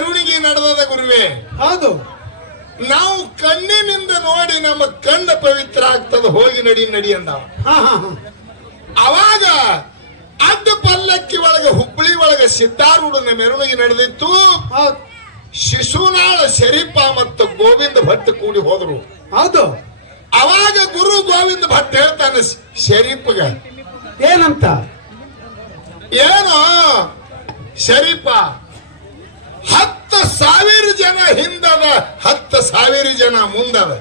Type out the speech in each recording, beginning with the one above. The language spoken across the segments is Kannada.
ಮೆರವಣಿಗೆ ನಡೆದ ಗುರುವೆ. ಹೌದು. ನಾವು ಕಣ್ಣಿನಿಂದ ನೋಡಿ ನಮ್ಮ ಕಣ್ಣ ಪವಿತ್ರ ಆಗ್ತದ ಹೋಗಿ ನಡಿ ನಡಿ ಅಂದ. ಹಾ ಹಾ ಹಾ. ಅವಾಗ ಅಡ್ಡ ಪಲ್ಲಕ್ಕಿ ಒಳಗೆ ಹುಬ್ಬಳ್ಳಿ ಒಳಗೆ ಸಿದ್ಧಾರೂಢನ ಮೆರವಣಿಗೆ ನಡೆದಿತ್ತು. ಶಿಶುನಾಳ ಶರೀಫ ಮತ್ತು ಗೋವಿಂದ ಭಟ್ ಕೂಡಿ ಹೋದ್ರು. ಹೌದು. ಅವಾಗ ಗುರು ಗೋವಿಂದ ಭಟ್ ಹೇಳ್ತಾನೆ ಶರೀಫ್ಗ. ಏನಂತ? ಏನೋ? ಶರೀಫ. ಹತ್ತು ಸಾವಿರ ಜನ ಹಿಂದದ ಹತ್ತು ಸಾವಿರ ಜನ ಮುಂದದ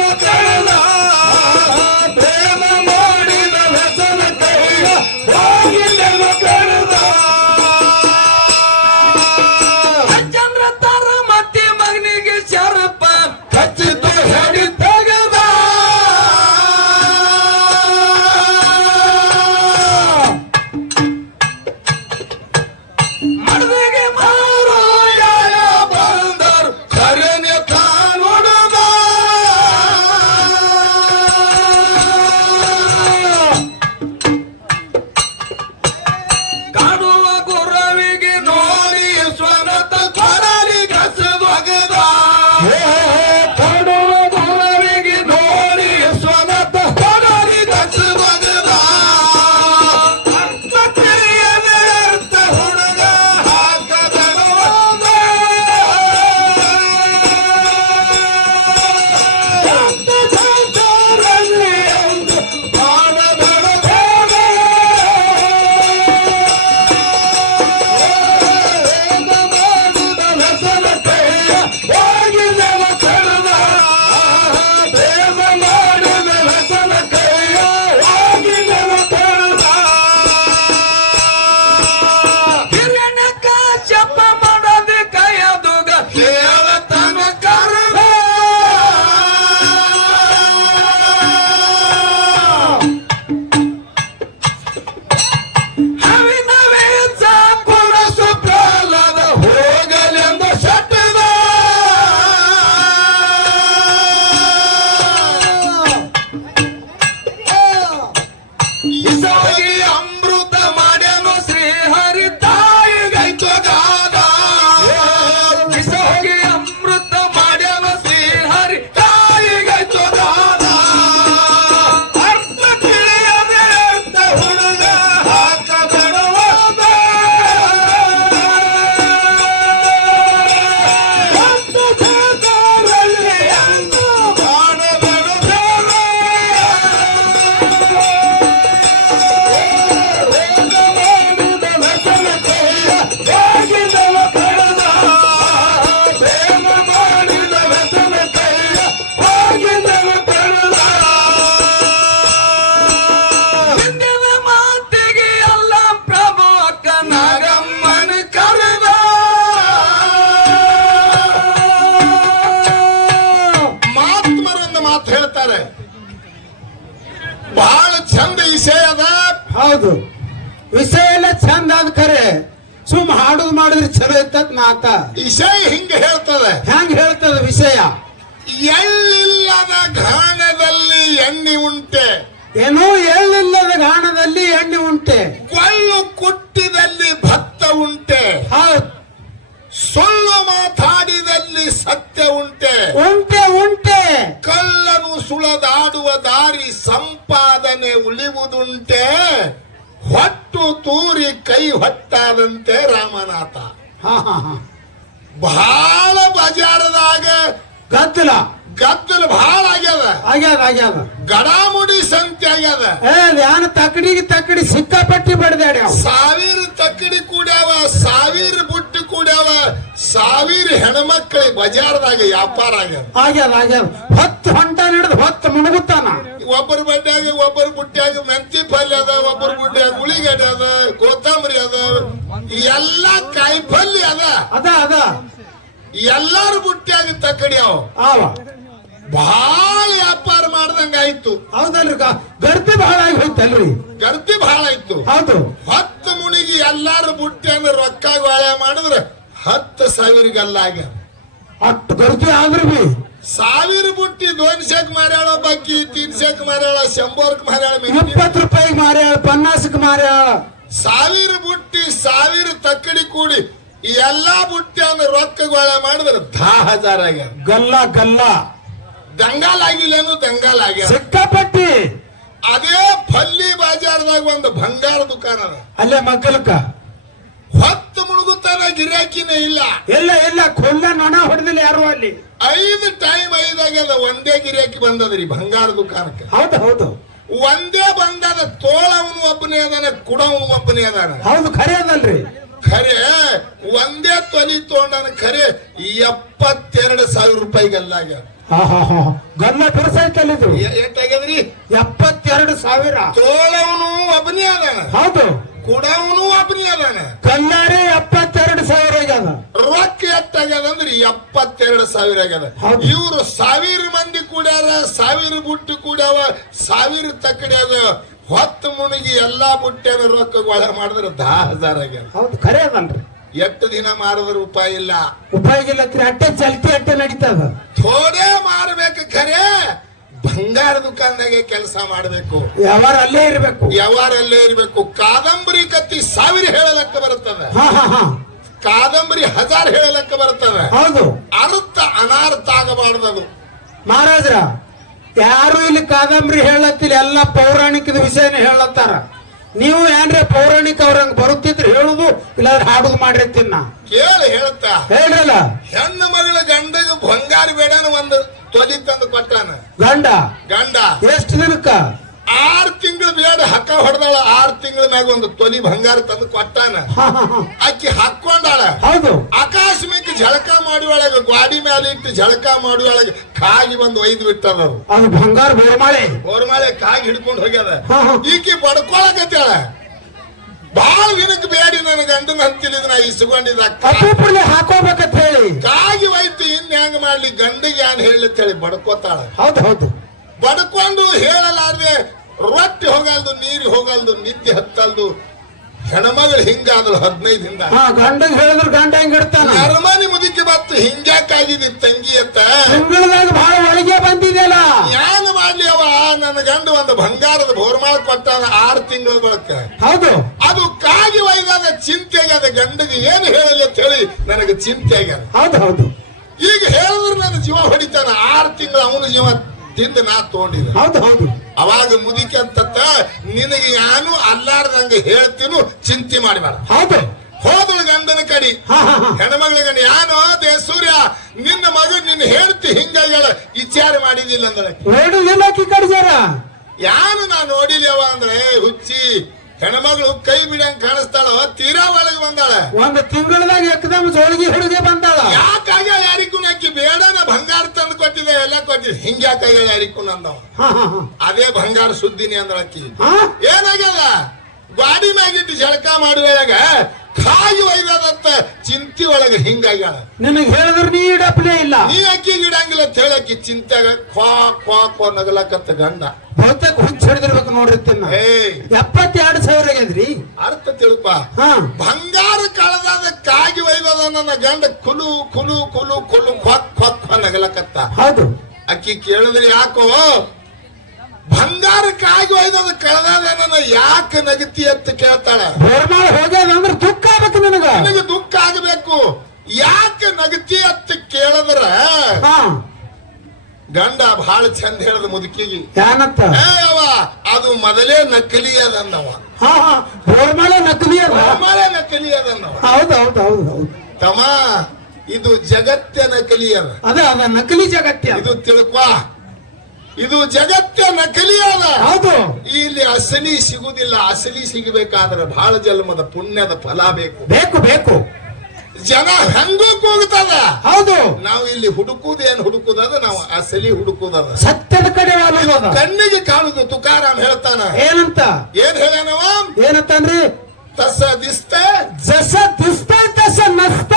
Yeah. ಬಹಳ ಚಂದ ವಿಷಯ ಅದ. ಹೌದು. ವಿಷಯ ಎಲ್ಲ ಚಂದ ಅದ ಖರೆ ಸುಮ್ ಹಾಡುದು ಮಾಡಿದ್ರೆ ಚಲೋ ಇತ್ತ ನಾತ ವಿಷಯ ಹಿಂಗ ಹೇಳ್ತದೆ. ಹೆಂಗ್ ಹೇಳ್ತದ ವಿಷಯ? ಎಳ್ಳಿಲ್ಲದ ಘಾಣದಲ್ಲಿ ಎಣ್ಣೆ ಉಂಟೆ. ಏನೋ ಎಳ್ಳಿಲ್ಲದ ಗಾಣದಲ್ಲಿ ಎಣ್ಣೆ ಉಂಟೆ. ಕೊಲ್ಲು ಕುಟ್ಟಿದಲ್ಲಿ ಭತ್ತ ಉಂಟೆ. ಹೌದ್. ಸುಳ್ಳು ಮಾತಾಡಿದಲ್ಲಿ ಸತ್ಯ ಉಂಟೆ. ಉಂಟೆ ಉಂಟೆ. ಕಳ್ಳನು ಸುಳದಾಡುವ ದಾರಿ ಸಂಪಾದನೆ ಉಳಿವುದುಂಟೆ. ಹೊಟ್ಟು ತೂರಿ ಕೈ ಹೊತ್ತಾದಂತೆ ರಾಮನಾಥ. ಬಹಳ ಬಜಾರದಾಗ ಗದ್ದಲ. ಗದ್ದಲ ಬಹಳ ಆಗ್ಯದ. ಆಗ್ಯದ ಆಗ್ಯದ. ಗಡಾಮುಡಿ ಸಂತೆ ಆಗ್ಯದ. ಏ ಯಾನ ತಕ್ಕಡಿಗೆ ತಕ್ಕಡಿ ಸಿಕ್ಕಾಪಟ್ಟಿ ಬಡ್ದಾಡಿ ಸಾವಿರ ತಕ್ಕಡಿ ಕೂಡ್ಯಾವ ಸಾವಿರ ಬುಟ್ಟಿ ಕೂಡ್ಯಾವ ಸಾವಿರ ಹೆಣ್ಮಕ್ಳಿಗೆ ಬಜಾರದಾಗ ವ್ಯಾಪಾರ ಆಗ್ಯದ. ಆಗ್ಯಾದ ಆಗ್ಯಾದ. ಹೊತ್ತು ಹೊಂಟ ಹಿಡಿದು ಹೊತ್ತು ಮುಣಗುತ್ತಾನ. ಒಬ್ಬರ ಬಡ್ಡ್ಯಾಗ ಒಬ್ಬರ ಬುಟ್ಟ್ಯಾಗ ಮೆಂತಿ ಪಲ್ಯ ಅದ ಒಬ್ಬರ ಬುಟ್ಟ್ಯಾಗ ಉಳಿಗಡ್ಡೆ ಅದ ಕೊತ್ತಂಬರಿ ಅದ ಎಲ್ಲ ಕಾಯಿ ಪಲ್ಯ ಅದ. ಅದ ಅದ. ಎಲ್ಲಾರು ಬುಟ್ಟ್ಯಾಗ ತಕ್ಕಡಿ ಅವ. ಬಹಳ ವ್ಯಾಪಾರ ಮಾಡ್ದಂಗ ಆಯ್ತು. ಹೌದಲ್ರಿ ಗ- ಗರ್ತಿ ಬಹಳ ಆಗಿ ಹೋಯ್ತಲ್ರಿ? ಗರ್ತಿ ಬಹಳ ಆಯ್ತು. ಹೌದು. ಹತ್ತು ಮುಣಿಗಿ ಎಲ್ಲಾರ ಅಂದ್ರೆ ರೊಕ್ಕ ಗಾಳೆ ಮಾಡಿದ್ರೆ ಹತ್ತು ಸಾವಿರಗಲ್ಲ ಆಗ. ಅಷ್ಟು ಗರ್ತಿ ಆದ್ರೂ ಬಿ. ಸಾವಿರ ಬುಟ್ಟಿ ದೋನ್ಸೆಕ್ ಮಾರ್ಯಾಳ ಬಕ್ಕಿ ಶೇಕ್ ಮಾರ್ಯಾಳ ಶಂಬರ್ಕ್ ಮಾರ್ಯಾಳ ಇಪ್ಪತ್ತು ರೂಪಾಯಿಗೆ ಮಾರ್ಯಾಳ ಪನ್ನಾಸಕ್ಕೆ ಮಾರ್ಯಾಳ ಸಾವಿರ ಬುಟ್ಟಿ ಸಾವಿರ ತಕ್ಕಡಿ ಕೂಡಿ ಈ ಎಲ್ಲಾ ಬುಟ್ಟಿ ಅಂದ್ರೆ ರೊಕ್ಕಗೊಳ ಮಾಡಿದ್ರೆ ದಾ ಹಜಾರ್ ಆಗ್ಯಾರ ಗಲ್ಲ ಗಲ್ಲ. ದಂಗಾಲ್ ಆಗಿಲ್ಲೇನು ದಂಗಾಲ್ ಸಿಕ್ಕಾಪಟ್ಟಿ. ಅದೇ ಫಲ್ಲಿ ಬಾಜಾರ್ದಾಗ ಒಂದು ಬಂಗಾರ ದುಕಾನ ಅದ. ಅಲ್ಲೇ ಮಗ್ಗಲಕ್ಕ. ಹೊತ್ತು ಮುಳುಗುತ್ತಾನ ಗಿರಾಕಿನೇ ಇಲ್ಲ. ಎಲ್ಲ ಎಲ್ಲ ಕೊಲ್ಲ ನೊಣ ಹೊಡೆದಿಲ್ಲ ಯಾರು ಅಲ್ಲಿ? ಐದು ಟೈಮ್ ಐದಾಗ್ಯದ ಒಂದೇ ಗಿರಾಕಿ ಬಂದದ್ರಿ ಬಂಗಾರ ದುಕಾನಕ್ಕೆ. ಹೌದು ಹೌದು. ಒಂದೇ ಬಂದದ ತೋಳವನು ಒಬ್ಬನೇ ಅದಾನ ಕುಡವನು ಒಬ್ಬನೇ ಅದಾನ. ಹೌದು ಖರೆ ಅದಲ್ರಿ. ಖರೆ ಒಂದೇ ತೊಲಿ ತೊಗೊಂಡನ ಖರೆ ಎಪ್ಪತ್ತೆರಡು ಸಾವಿರ ರೂಪಾಯಿಗೆಲ್ಲ ಆಗ್ಯಾವ ಹಾ ಹಾ ಹಾ ಗಲ್ಲ ಬಿರ್ಸೈತಲ್ಲ ಇದು ಎ- ಎಷ್ಟಾಗ್ಯದ್ರಿ ಎಪ್ಪತ್ತೆರಡು ಸಾವಿರ. ತೋಳವನು ಒಬ್ಬನೇ ಅದಾನ. ಹೌದು. ಕುಡವನು ಒಬ್ಬನೇ ಅದಾನ. ಕಲ್ಲಾರೆ ಎಪ್ಪತ್ತೆರಡು ಸಾವಿರ ಆಗ್ಯದ. ರೊಕ್ಕ ಎಷ್ಟಾಗ್ಯದ ಅಂದ್ರೆ ಎಪ್ಪತ್ತೆರಡು ಸಾವಿರ ಆಗ್ಯದ. ಇವ್ರು ಸಾವಿರ ಮಂದಿ ಕೂಡ್ಯಾರ ಸಾವಿರ ಬುಟ್ಟಿ ಕೂಡ್ಯಾವ ಸಾವಿರ ತಕ್ಕಡಿ ಅದ. ಹೊತ್ತು ಮುಣಗಿ ಎಲ್ಲಾ ಬುಟ್ಟಿಯನ್ನ ರೊಕ್ಕ ಗೊಳ ಮಾಡಿದ್ರೆ ದಾ ಹಜಾರ್ ಆಗ್ಯದ. ಹೌದು ಖರೆ ಅದಲ್ರಿ. ಎಷ್ಟು ದಿನ ಮಾರಿದ್ರೆ ರೂಪಾಯಿ ಇಲ್ಲ. ಉಪಾಯ ಇಲ್ಲ ಅಟ್ಟೆ ಚಲ್ತಿ ಅಟ್ಟೆ ನಡೀತದ ಥೋಡೆ ಮಾರಬೇಕು ಖರೆ ಬಂಗಾರ ದುಕಾನ್ದಾಗೆ ಕೆಲಸ ಮಾಡಬೇಕು. ಯಾವಾರ ಅಲ್ಲೇ ಇರಬೇಕು. ಯಾವಾರ ಅಲ್ಲೇ ಇರಬೇಕು. ಕಾದಂಬರಿ ಕತ್ತಿ ಸಾವಿರ ಹೇಳಲಕ್ಕ ಬರುತ್ತದ ಕಾದಂಬರಿ ಹಜಾರ್ ಹೇಳಲಕ್ಕ ಬರುತ್ತದ ಹೌದು. ಅರ್ಥ ಅನಾರ್ಥ ಆಗಬಾರ್ದದು. ಮಹಾರಾಜ್ರ ಯಾರು ಇಲ್ಲಿ ಕಾದಂಬರಿ ಹೇಳತ್ತಿಲ್ಲ ಎಲ್ಲ ಪೌರಾಣಿಕದ ವಿಷಯನ ಹೇಳತ್ತಾರ. ನೀವು ಏನ್ರಿ ಪೌರಾಣಿಕ ಅವ್ರಂಗ್ ಬರುತ್ತಿದ್ರೆ ಹೇಳುದು ಇಲ್ಲಾಂದ್ರೆ ಹಾಡುದು ಮಾಡಿರ್ತೀನಿ ನಾ. ಕೇಳಿ ಹೇಳ್ತಾ ಹೇಳ್ರಲ್ಲ. ಹೆಣ್ಣು ಮಗಳ ಗಂಡಗ ಬಂಗಾರ ಬೇಡನ ಒಂದು ತೊಲಿ ತಂದು ಕೊಟ್ಟಾನ. ಗಂಡ? ಗಂಡ. ಎಷ್ಟು ದಿನಕ್ಕ? ಆರ್ ತಿಂಗಳು ಬೇಡ ಹಕ್ಕ ಹೊಡೆದಾಳ ಆರ್ ತಿಂಗಳ ಮ್ಯಾಗ ಒಂದು ತೊಲಿ ಬಂಗಾರ ತಂದು ಕೊಟ್ಟಾನ. ಅಕ್ಕಿ ಹಾಕೊಂಡಾಳ ಹೌದು. ಆಕಾಶಮಿಕ್ ಝಳಕ ಮಾಡುವಳಗ ಗ್ವಾಡಿ ಮ್ಯಾಲೆ ಇಟ್ಟು ಝಳಕ ಮಾಡುವಳಗ ಕಾಗಿ ಬಂದು ಒಯ್ದು ಬಿಟ್ಟದ ಅದು ಬಂಗಾರ ಬೋರ್ಮಾಳೆ. ಬೋರ್ಮಾಳೆ ಕಾಗಿ ಹಿಡ್ಕೊಂಡು ಹೋಗ್ಯದ. ಈಕಿ ಬಡ್ಕೊಳಕತ್ತಾಳ ಬಾಳ ದಿನಕ್ಕೆ ಬೇಡಿ ನನ್ನ ಗಂಡನ ಹಂತಿಲಿದ್ ನಾ ಇಸ್ಕೊಂಡಿದ್ದ ಹಾಕೋಬೇಕಂತ ಹೇಳಿ. ಕಾಗಿ ಒಯ್ತು ಇನ್ ಹೆಂಗ್ ಮಾಡ್ಲಿ ಗಂಡಿಗೆ ಏನ್ ಹೇಳಿ ಬಡ್ಕೋತಾಳ. ಹೌದು ಹೌದು. ಬಡ್ಕೊಂಡು ಹೇಳಲಾರ್ದೆ ರೊಟ್ಟಿ ಹೋಗಲ್ದು ನೀರು ಹೋಗಲ್ದು ನಿದ್ದೆ ಹತ್ತಲ್ದು ಹೆಣ್ಮಗಳು ಹಿಂಗಾದ್ರು ಹದಿನೈದು ದಿನ ಹಾ ಗಂಡಂಗ್ ಹೇಳಿದ್ರು ಗಂಡ ಹೆಂಗ್ ಇಡ್ತಾನ. ಅರಮನೆ ಮುದುಕಿ ಬತ್ತು ಹಿಂಗ್ಯಾಕಾಗಿದೆ ತಂಗಿ ಅತ್ತ ತಿಂಗಳದಾಗ ಬಹಳ ಒಳಗೆ ಬಂದಿದೆಯಲ್ಲ. ಯಾನ್ ಮಾಡ್ಲಿ ಅವ. ನನ್ನ ಗಂಡ ಒಂದು ಬಂಗಾರದ ಬೋರ್ಮಾಳ ಕೊಟ್ಟಾನ ಆರು ತಿಂಗಳ ಬಳಕ. ಹೌದು. ಅದು ಕಾಗಿ ಒಯ್ದಾಗ ಚಿಂತೆ ಆಗ್ಯದ ಗಂಡಗೆ ಏನು ಹೇಳಲಿ ಅಂತ ಹೇಳಿ ನನಗೆ ಚಿಂತೆ ಆಗ್ಯದ ಹೌದು ಹೌದು. ಈಗ ಹೇಳಿದ್ರು ನನ್ನ ಜೀವ ಹೊಡಿತಾನ. ಆರು ತಿಂಗಳ ಅವನು ಜೀವ ತಿಂದು ನಾ ತಗೊಂಡಿದ್ದೆ. ಹೌದು ಹೌದು. ಅವಾಗ ಮುದುಕಿ ಅಂತ ನಿನಗೆ ಯಾನು ಅಲ್ಲಾರ್ದಂಗ ಹೇಳ್ತೀನು ಚಿಂತೆ ಮಾಡಬೇಡ. ಹೌದು. ಹೋದಳು ಗಂಡನ ಕಡಿ. ಹೆಣ್ಮಗಳ ಗಂಡ ಯಾನೋ ದೇ ಸೂರ್ಯ ನಿನ್ನ ಮಗ ನಿನ್ನ ಹೇಳ್ತಿ ಹಿಂಗಾಗ್ಯಾಳ ವಿಚಾರ ಮಾಡಿದಿಲ್ಲ ಅಂದ್ರೆ ಯಾನು ನಾ ನೋಡಿಲ್ಯವ ಅಂದ್ರೆ ಹುಚ್ಚಿ ಹೆಣ್ಮಗಳು ಕೈ ಬಿಡಂಗ್ ಕಾಣಿಸ್ತಾಳ ತೀರಾ ಒಳಗೆ ಬಂದಾಳ. ಒಂದು ತಿಂಗಳದಾಗ ಎಕ್ದಮ್ ಜೋಳಿಗೆ ಹುಡುಗಿ ಬಂದಾಳ. ಯಾಕಾಗ ಯಾರಿಗೂ ನಾಕಿ ಬೇಡ ನಾ ಬಂಗಾರ ತಂದು ಕೊಟ್ಟಿದೆ ಎಲ್ಲ ಕೊಟ್ಟಿದೆ. ಹಿಂಗ್ಯಾಕಾಗ ಯಾರಿಗೂ ನಂದವ? ಅದೇ ಬಂಗಾರ ಸುದ್ದಿನಿ ಅಂದ್ರಕ್ಕಿ ಏನಾಗಲ್ಲ ಗಾಡಿ ಮ್ಯಾಗಿಟ್ಟು ಜಳಕ ಮಾಡುವಾಗ ಕಾಯಿ ಒಯ್ದದಂತ ಚಿಂತಿ ಒಳಗೆ ಹಿಂಗಾಗ್ಯಾಳ. ನಿನಗೆ ಹೇಳಿದ್ರೆ ನೀ ಇಡಪ್ಲೇ ಇಲ್ಲ. ನೀ ಅಕ್ಕಿ ಇಡಂಗಿಲ್ಲ ಅಂತ ಹೇಳಕ್ಕಿ ಚಿಂತ್ಯಾಗ ಕ್ವಾ ಕ್ವಾ ಕ್ವಾ ನಗಲಕತ್ತ ಗಂಡ. ಬಹುತೇಕ ಹುಚ್ಚ ಹಿಡಿದಿರ್ಬೇಕು ನೋಡ್ರಿ ತಿನ್ನ ಏಯ್ ಎಪ್ಪತ್ತೆರಡು ಸಾವಿರ ಆಗ್ಯದ್ರಿ ಅರ್ಥ ತಿಳ್ಪ. ಹಾ. ಬಂಗಾರ ಕಳದಾದ ಕಾಗಿ ಒಯ್ದದ ನನ್ನ ಗಂಡ ಕುಲು ಕುಲು ಕುಲು ಕುಲು ಕ್ವಾಕ್ ಕ್ವಾಕ್ ಕ್ವಾ ನಗಲಕತ್ತ. ಹೌದು. ಅಕ್ಕಿ ಕೇಳಿದ್ರೆ ಯಾಕೋ? ಬಂಗಾರ ಕಾಗಿ ಒಯ್ದದ ಕಳದಾದ ನನ್ನ ಯಾಕೆ ನಗತಿ ಅಂತ ಕೇಳ್ತಾಳ? ಬೋರ್ಮಾಳ ಹೋಗ್ಯದ ಅಂದ್ರೆ ದುಃಖ ಆಗಬೇಕು ನನಗ. ನನಗೆ ದುಃಖ ಆಗಬೇಕು. ಯಾಕೆ ನಗತಿ ಅಂತ ಕೇಳಿದ್ರ? ಗಂಡ ಬಹಳ ಚಂದ ಹೇಳದ ಮುದುಕಿಗೆ. ಏನಂತ ಅದು ಮೊದಲೇ ನಕಲಿ ಅದಂದವ. ಹಾ ಹಾ. ಬೋರ್ಮಾಳ ನಕಲಿ ಅದ ಮೊದಲೇ ನಕಲಿ ಅದಂದವ. ಹೌದು ಹೌದು ಹೌದು ಹೌದು. ತಮ್ಮ ಇದು ಜಗತ್ತೇ ನಕಲಿ ಅದ. ಅದ ಅದ ನಕಲಿ ಜಗತ್ತೇ. ಇದು ತಿಳ್ಕೊ. ಇದು ಜಗತ್ತ ನಕಲಿ ಅದ ಹೌದು. ಇಲ್ಲಿ ಅಸಲಿ ಸಿಗುದಿಲ್ಲ ಅಸಲಿ ಸಿಗಬೇಕಾದ್ರೆ ಬಹಳ ಜನ್ಮದ ಪುಣ್ಯದ ಫಲ ಬೇಕು. ಬೇಕು ಬೇಕು. ಜನ ಹೆಂಗೂ ಕೂಗ್ತದ ಹೌದು. ನಾವು ಇಲ್ಲಿ ಹುಡುಕುದೇನ್ ಹುಡುಕುದದ ನಾವು ಅಸಲಿ ಹುಡುಕುದದ ಸತ್ಯದ ಕಡೆ ಕಣ್ಣಿಗೆ ಕಾಣುದು ತುಕಾರಾಮ್ ಹೇಳ್ತಾನ. ಏನಂತ? ಏನ್ ಹೇಳ್ಯಾನವ ಏನಂತಂದ್ರಿ ತಸ ದಿಸ್ತ ಜಸ ದಿಸ್ತ ತಸ ನಸ್ತೈ.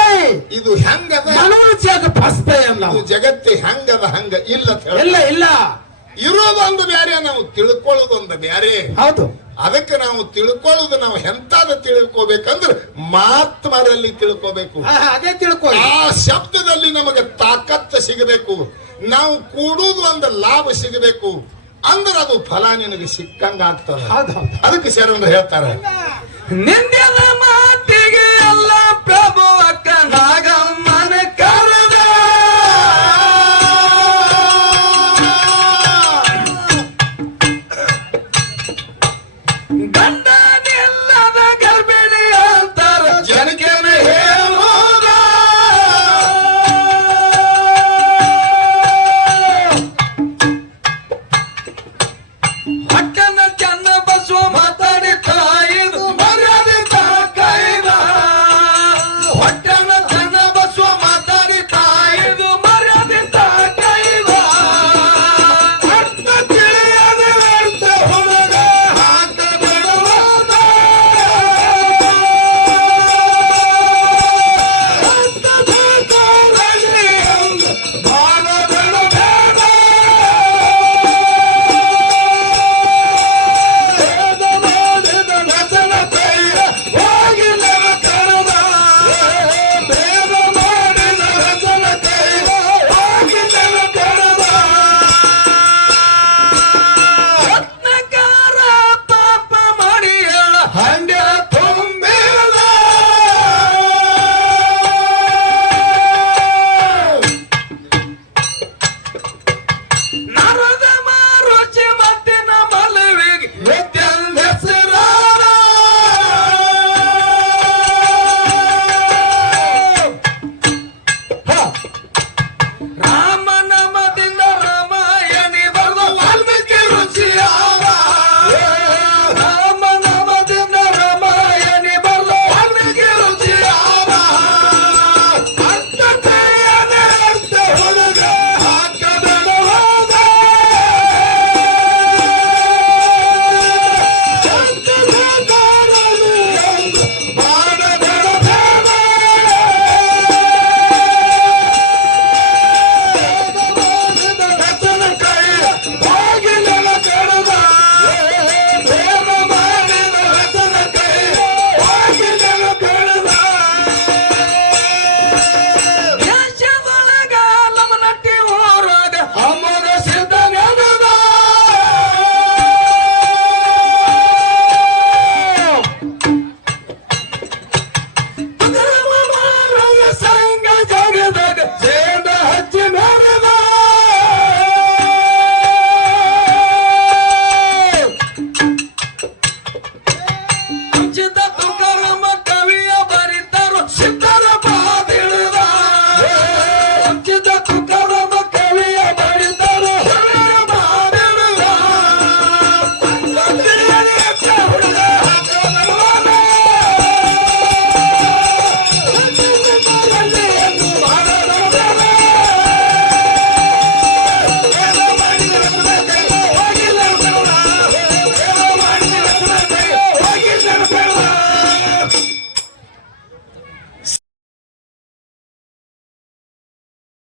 ಇದು ಹೆಂಗದ ಮನೋಜಾಗ ಇದು ಜಗತ್ತೆ ಹೆಂಗದ ಹಂಗ ಇಲ್ಲ. ಇಲ್ಲ ಇಲ್ಲ. ಇರೋದೊಂದು ಬ್ಯಾರೆ ನಾವು ತಿಳ್ಕೊಳ್ಳೋದೊಂದು ಬ್ಯಾರೆ. ಹೌದು. ಅದಕ್ಕೆ ನಾವು ತಿಳ್ಕೊಳ್ಳೋದು ನಾವು ಎಂತಾದ ತಿಳ್ಕೋಬೇಕಂದ್ರೆ ಮಾತ್ಮರಲ್ಲಿ ತಿಳ್ಕೋಬೇಕು. ಅದೇ ತಿಳ್ಕೊ ಆ ಶಬ್ದದಲ್ಲಿ ನಮಗೆ ತಾಕತ್ತ ಸಿಗಬೇಕು. ನಾವು ಕೂಡುದು ಒಂದು ಲಾಭ ಸಿಗಬೇಕು. ಅಂದ್ರೆ ಅದು ಫಲ ನಿನಗೆ ಸಿಕ್ಕಂಗ ಆಗ್ತದೆ. ಅದಕ್ಕೆ ಶರಣರು ಹೇಳ್ತಾರೆ. ನಿಂದೆ ಮಾತಿಗೆ ಎಲ್ಲ